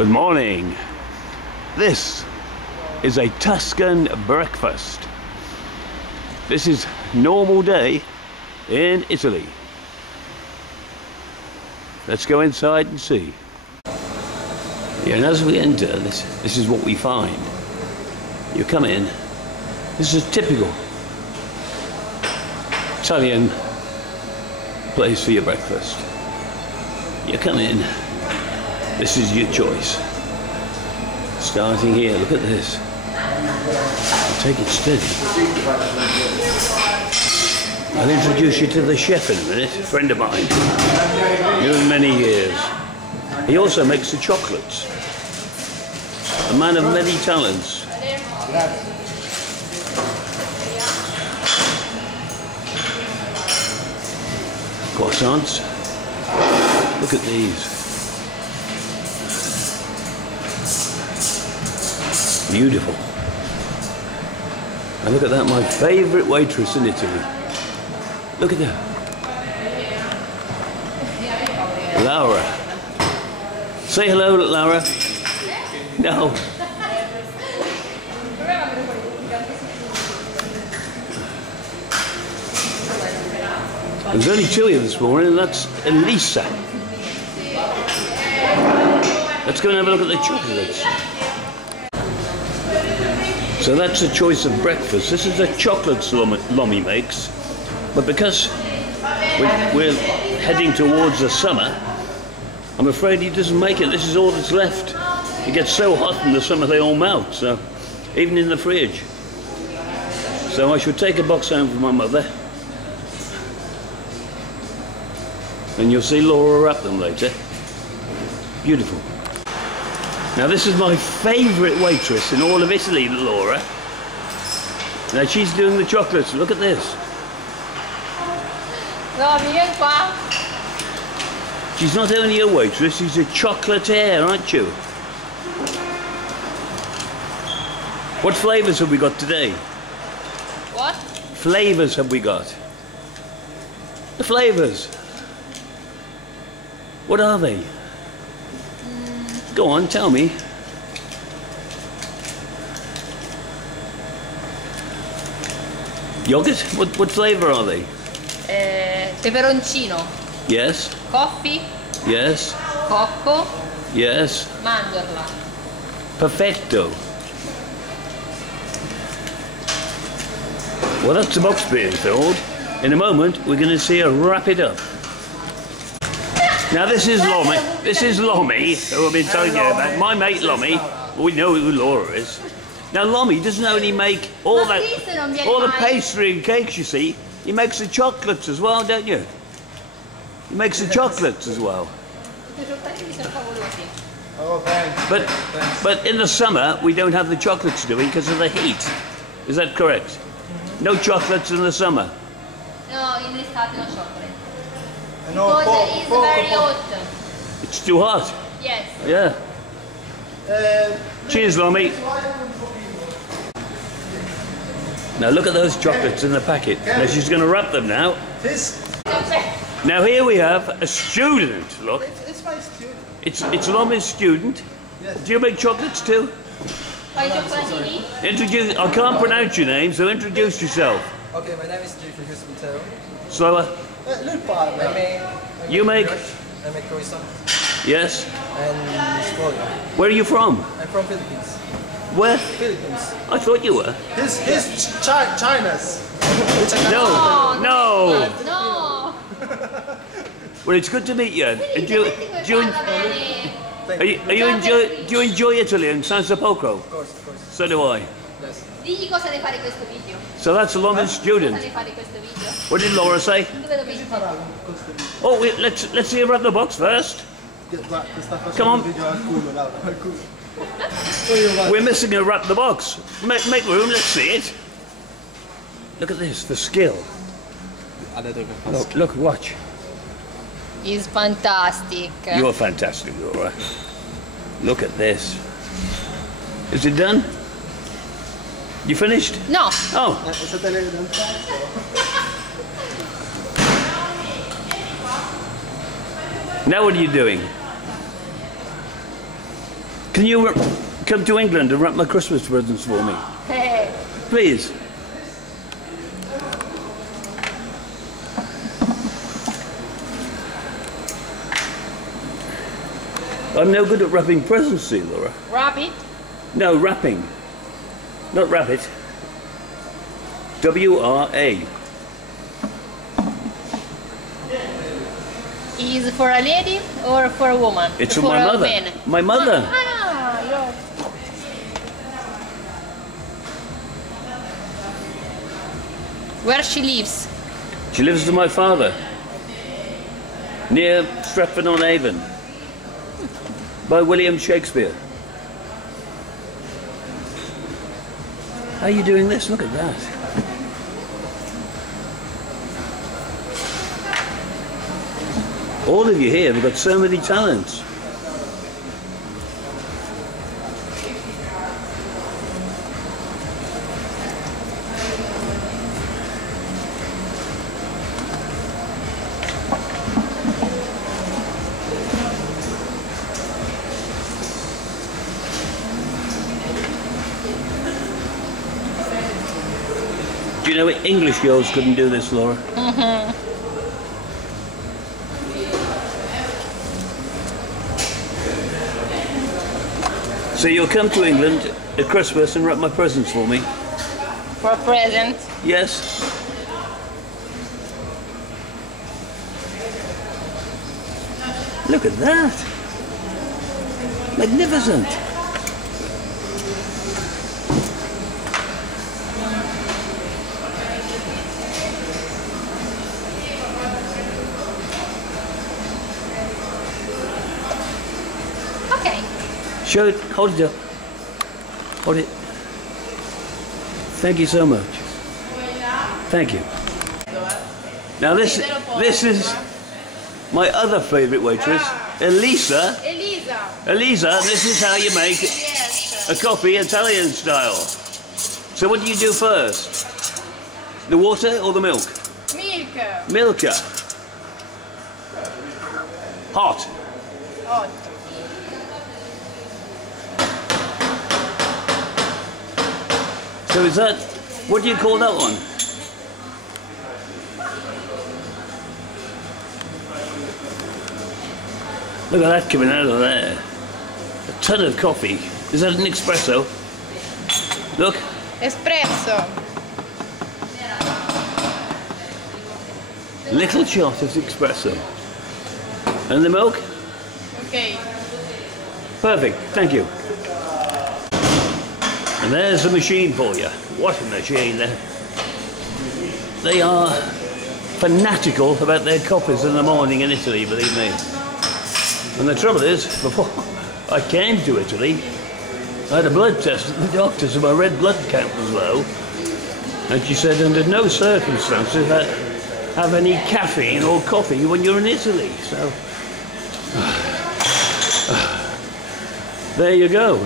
Good morning. This is a Tuscan breakfast. This is normal day in Italy. Let's go inside and see. Yeah, and as we enter, this is what we find. You come in, this is a typical Italian place for your breakfast. You come in, this is your choice. Starting here, look at this. I'll take it steady. I'll introduce you to the chef in a minute, a friend of mine. Knew him many years. He also makes the chocolates. A man of many talents. Croissants. Look at these. Beautiful. And look at that, my favourite waitress in Italy. Look at that. Laura. Say hello, Laura. No. There's only two here this morning, and that's Elisa. Let's go and have a look at the chocolates. So that's a choice of breakfast. This is a chocolate Lomi makes, but because we're heading towards the summer, I'm afraid he doesn't make it. This is all that's left. It gets so hot in the summer they all melt, so even in the fridge. So I should take a box home for my mother, and you'll see Laura wrap them later. Beautiful. Now this is my favourite waitress in all of Italy, Laura. Now she's doing the chocolates. Look at this. No, vieni qua. She's not only a waitress, she's a chocolatier, aren't you? What flavours have we got today? What? Flavours have we got? The flavours. What are they? Go on, tell me. Yogurt? What flavour are they? Peperoncino. Yes. Coffee. Yes. Cocco. Yes. Mandorla. Perfecto. Well, that's the box being filled. In a moment, we're going to see her wrap it up. Now this is Lomi. This is Lomi, who I've been telling you about. My mate Lomi. We know who Laura is. Now Lomi doesn't only make all the pastry and cakes, you see. He makes the chocolates as well, don't you? He makes the chocolates as well. But in the summer we don't have the chocolates, do we? Because of the heat. Is that correct? No chocolates in the summer. No, in estate no chocolate. No, because it's very hot. It's too hot. Yes. Yeah. Cheers, Lomi. Now look at those chocolates in the packet. Now she's going to wrap them now. Now here we have a student. Look. It's my student. It's Lomi's student. Yes. Do you make chocolates too? Introduce. I can't pronounce your name, so introduce yourself. Okay, my name is Jeffrey Hospital. Slower. You make? I make croissant. Yes. And spoil. Where are you from? I'm from Philippines. Where? Philippines. I thought you were. He's China's. No. No. No. Well, it's good to meet you. Do you enjoy Italy and Sansepolcro? Of course, of course. So do I. Yes. Digli cosa ne fare questo video. So that's a Lomi's student. Cosa ne fare questo video. What did Laura say? Dove lo vedi? Oh, let's see her wrap the box first. Come on. We're missing her wrap the box. Make room, let's see it. Look at this, the skill. Look, watch. It's fantastic. You're fantastic, Laura. Look at this. Is it done? You finished? No. Oh. Now what are you doing? Can you come to England and wrap my Christmas presents for me? Hey. Please. I'm no good at wrapping presents, see, Laura. Wrap it. No, wrapping. Not wrap it. W-R-A. Is for a lady or for a woman? It's for for my a mother. man? My mother. Ah, where she lives? She lives with my father. Near Stratford-on-Avon. By William Shakespeare. How are you doing this? Look at that. All of you here have got so many talents. Do you know English girls couldn't do this, Laura? Mm-hmm. So you'll come to England at Christmas and wrap my presents for me? For a present. Yes. Look at that. Magnificent. Okay. Show it. Hold it up. Hold it. Thank you so much. Thank you. Now this is my other favourite waitress, Elisa. Elisa, this is how you make a coffee Italian style. So what do you do first? The water or the milk? Milk. Milk. Hot. Hot. So is that, what do you call that one? Look at that coming out of there. A ton of coffee. Is that an espresso? Look. Espresso. Little shot of espresso. And the milk? Okay. Perfect, thank you. And there's the machine for you. What a machine. They are fanatical about their coffees in the morning in Italy, believe me. And the trouble is, before I came to Italy, I had a blood test at the doctor's and my red blood count was low. And she said, under no circumstances have any caffeine or coffee when you're in Italy. So, there you go.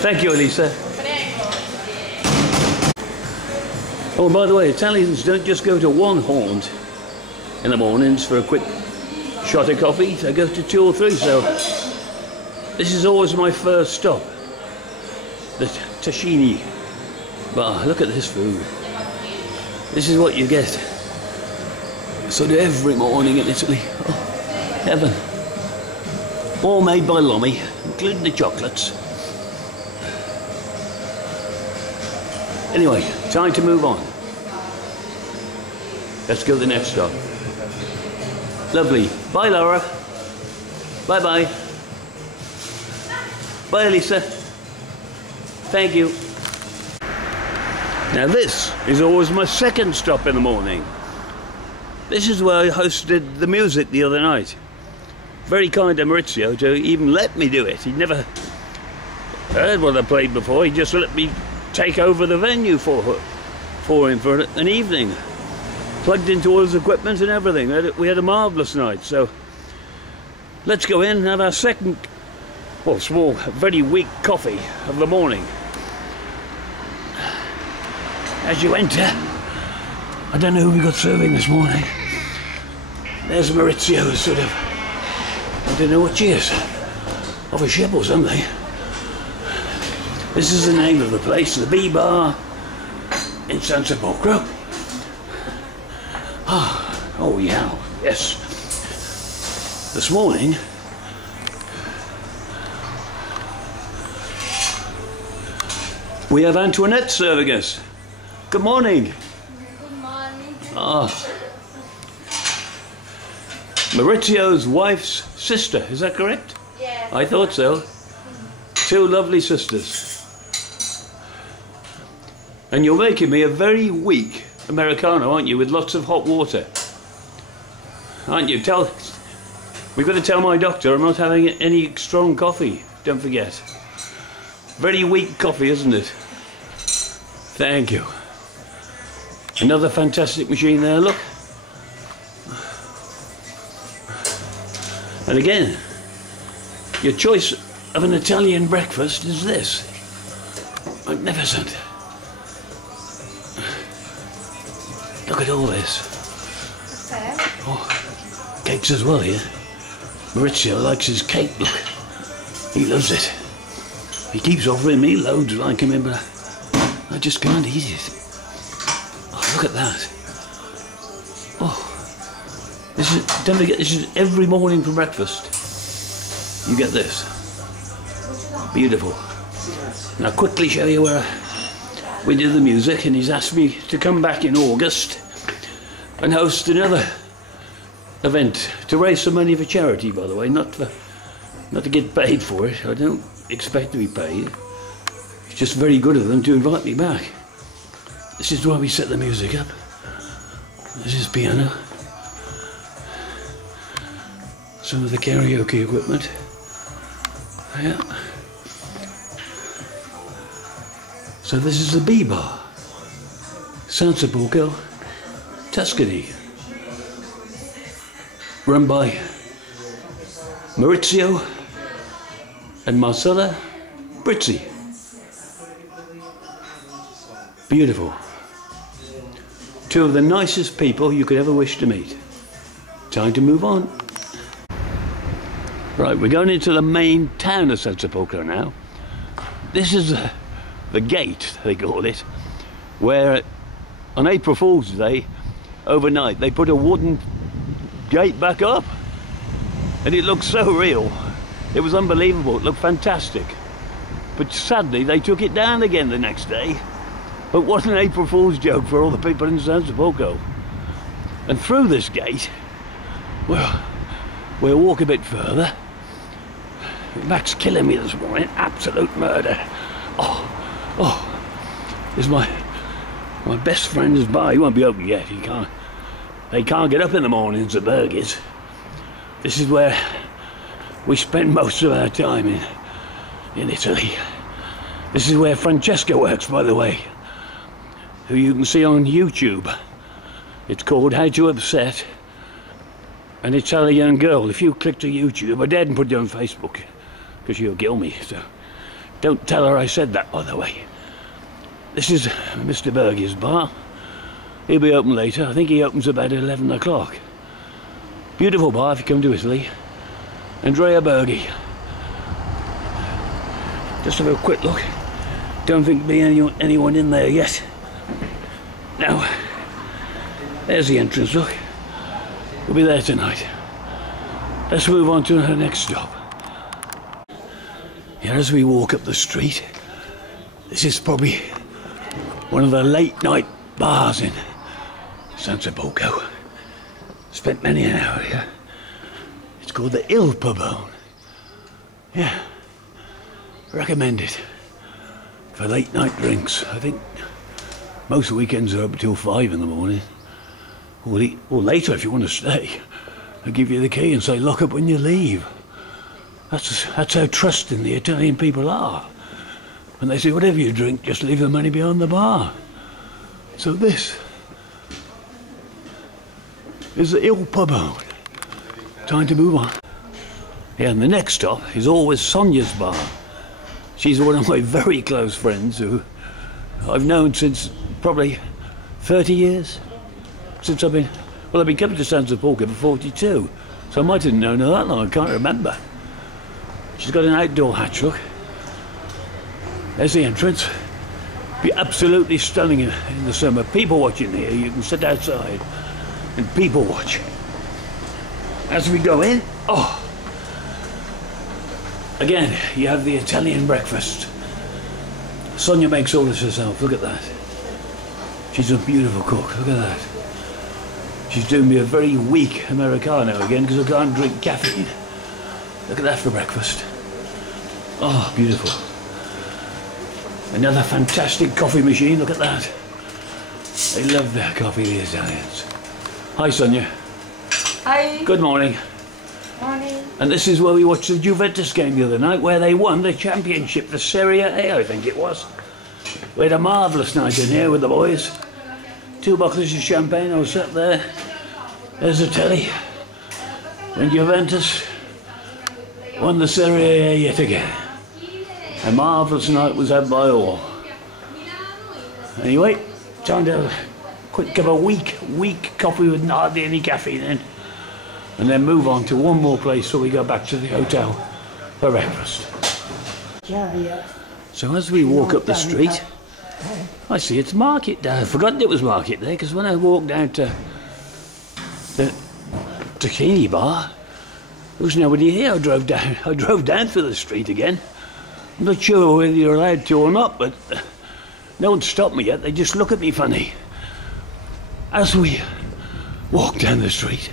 Thank you, Elisa. Oh, by the way, Italians don't just go to one haunt in the mornings for a quick shot of coffee. They go to 2 or 3, so this is always my first stop. The Tuscany bar. Look at this food. This is what you get sort of every morning in Italy. Oh, heaven. All made by Lomi, including the chocolates. Anyway, time to move on. Let's go to the next stop. Lovely. Bye, Laura. Bye-bye. Bye, Elisa. Thank you. Now this is always my second stop in the morning. This is where I hosted the music the other night. Very kind of Maurizio to even let me do it. He'd never heard what I played before. He just let me take over the venue for him for an evening. Plugged into all his equipment and everything. We had a marvellous night. So let's go in and have our second, well, small, very weak coffee of the morning. as you enter. I don't know who we got serving this morning. There's Maurizio, sort of, I don't know what she is, of a ship or something. This is the name of the place, the Bee Bar in Sansepolcro. Oh yeah, yes. This morning, we have Antoinette serving us. Good morning. Good morning. Maurizio's wife's sister, is that correct? Yes. I thought so. Two lovely sisters. And you're making me a very weak Americano, aren't you, with lots of hot water? Aren't you? We've got to tell my doctor I'm not having any strong coffee, don't forget. Very weak coffee, isn't it? Thank you. Another fantastic machine there, look. And again, your choice of an Italian breakfast is this. Magnificent. Look at all this. Okay. Oh, cakes as well here. Maurizio likes his cake, look. He loves it. He keeps offering me loads like him, but I just can't eat it. Oh, look at that. Oh, this is, don't forget, this is every morning for breakfast. You get this. Beautiful. Now quickly show you where we do the music, and he's asked me to come back in August and host another event to raise some money for charity, by the way, not to get paid for it. I don't expect to be paid. It's just very good of them to invite me back. This is where we set the music up. This is piano. Some of the karaoke equipment. Yeah. So this is the Bee Bar, Sansepolcro, Tuscany, run by Maurizio and Marcella Brizzi. Beautiful. Two of the nicest people you could ever wish to meet. Time to move on. Right, we're going into the main town of Sansepolcro now. This is the gate, they call it, where on April Fool's Day, overnight, they put a wooden gate back up. And it looked so real. It was unbelievable, it looked fantastic. But sadly, they took it down again the next day. But what an April Fool's joke for all the people in Sansepolcro. And through this gate, well, we'll walk a bit further. Mac's killing me this morning, absolute murder. This is my best friend's bar. He won't be open yet. They can't get up in the mornings, the burgers. This is where we spend most of our time in Italy. This is where Francesca works, by the way, who you can see on YouTube. It's called How to Upset an Italian Girl. If you click to YouTube, I daren't put it on Facebook because you'll kill me. So don't tell her I said that, by the way. This is Mr. Berg's bar. He'll be open later. I think he opens about 11 o'clock. Beautiful bar if you come to Italy. Andrea Bergi. Just have a quick look. Don't think there'll be anyone in there yet. Now, there's the entrance, look. We'll be there tonight. Let's move on to our next stop. Here as we walk up the street, this is probably one of the late night bars in Sansepolcro. Spent many an hour here. It's called the Il Pabone. Yeah, recommend it for late night drinks. I think most weekends are up until 5 in the morning. Or later if you want to stay. I'll give you the key and say lock up when you leave. That's how trusting the Italian people are. And they say whatever you drink, just leave the money behind the bar. So this is the Il Pabone. Time to move on. Yeah, and the next stop is always Sonia's bar. She's one of my very close friends who I've known since probably 30 years since I've been coming to Sansepolcro for 42, so I might have known her that long, I can't remember. She's got an outdoor hatch, look. There's the entrance. Be absolutely stunning in the summer. People watching here, you can sit outside and people watch. As we go in, oh, again, you have the Italian breakfast. Sonia makes all this herself, look at that. She's a beautiful cook, look at that. She's doing me a very weak Americano again because I can't drink caffeine. Look at that for breakfast. Oh, beautiful. Another fantastic coffee machine, look at that. They love their coffee, the Italians. Hi, Sonia. Hi. Good morning. Morning. And this is where we watched the Juventus game the other night, where they won the championship, the Serie A, I think it was. We had a marvellous night in here with the boys. 2 bottles of champagne, I was sat there. There's the telly. When Juventus won the Serie A yet again. A marvellous night was had by all. Anyway, time to have a quick cup of weak coffee with hardly any caffeine in. And then move on to one more place so we go back to the hotel for breakfast. So as we walk up the street, I see it's market day. I'd forgotten it was market day because when I walked down to the Tucany bar, there was nobody here. I drove down through the street again. I'm not sure whether you're allowed to or not, but no one stopped me yet. They just look at me funny. As we walk down the street,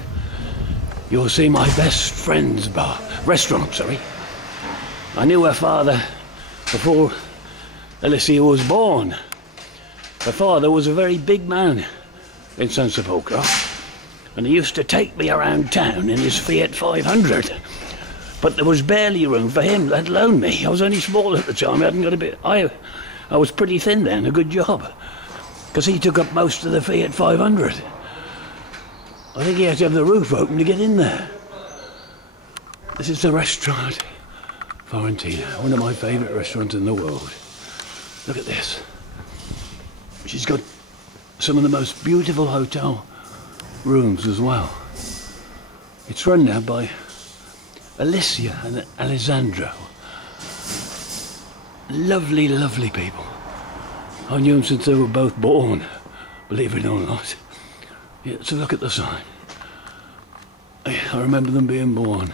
you'll see my best friend's restaurant, sorry. I knew her father before Alicia was born. Her father was a very big man in Sansepolcro, and he used to take me around town in his Fiat 500. But there was barely room for him, let alone me. I was only small at the time. I hadn't got a bit. I was pretty thin then, a good job, because he took up most of the Fiat 500. I think he had to have the roof open to get in there. This is the restaurant Fiorentina, one of my favourite restaurants in the world. Look at this. She's got some of the most beautiful hotel rooms as well. It's run now by Alicia and Alessandro. Lovely, lovely people. I knew them since they were both born, believe it or not. Yeah, so look at the sign. I remember them being born.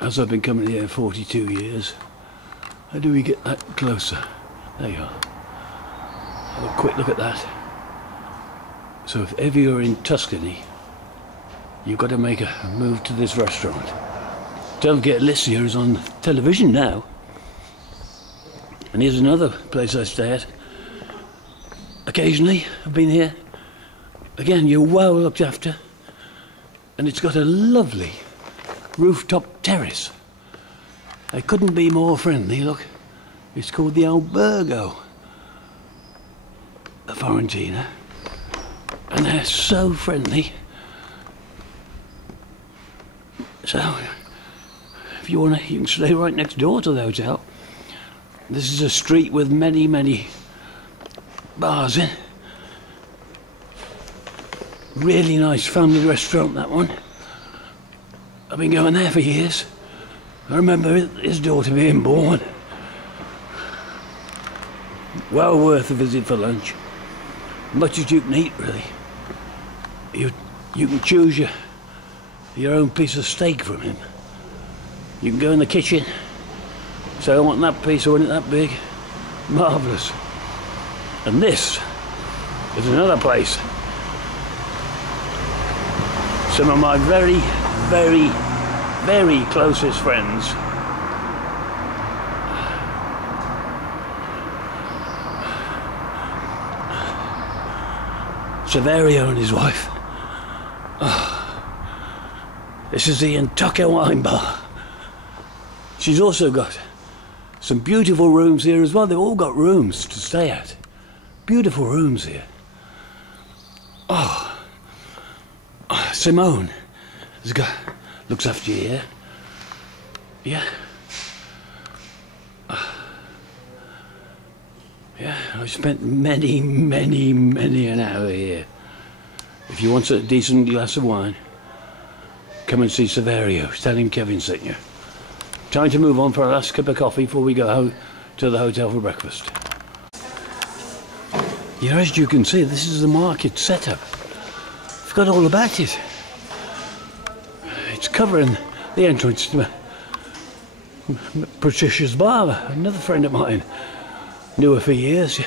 As I've been coming here 42 years, how do we get that closer? There you are. Have a quick look at that. So if ever you're in Tuscany, you've got to make a move to this restaurant. Don't forget Alicia is on television now. And here's another place I stay at. Occasionally, I've been here. Again, you're well looked after. And it's got a lovely rooftop terrace. They couldn't be more friendly, look. It's called the Albergo of Fiorentina. And they're so friendly. So, if you want to, you can stay right next door to the hotel. This is a street with many, many bars in. Really nice family restaurant, that one. I've been going there for years. I remember his daughter being born. Well worth a visit for lunch. Much as you can eat, really. You can choose your own piece of steak from him. You can go in the kitchen, say I want that piece, I want it that big. Marvellous. And this is another place. Some of my very, very, very closest friends. Saverio and his wife. Oh. This is the Tucany wine bar. She's also got some beautiful rooms here as well. They've all got rooms to stay at. Beautiful rooms here. Oh, Simone looks after you here. Yeah. Yeah, I've spent many an hour here. If you want a decent glass of wine, come and see Saverio. Tell him Kevin sent you. Time to move on for our last cup of coffee before we go to the hotel for breakfast. Yeah, as you can see, this is the market setup. I've got all about it. It's covering the entrance to Patricia's Bar. Another friend of mine knew her for years.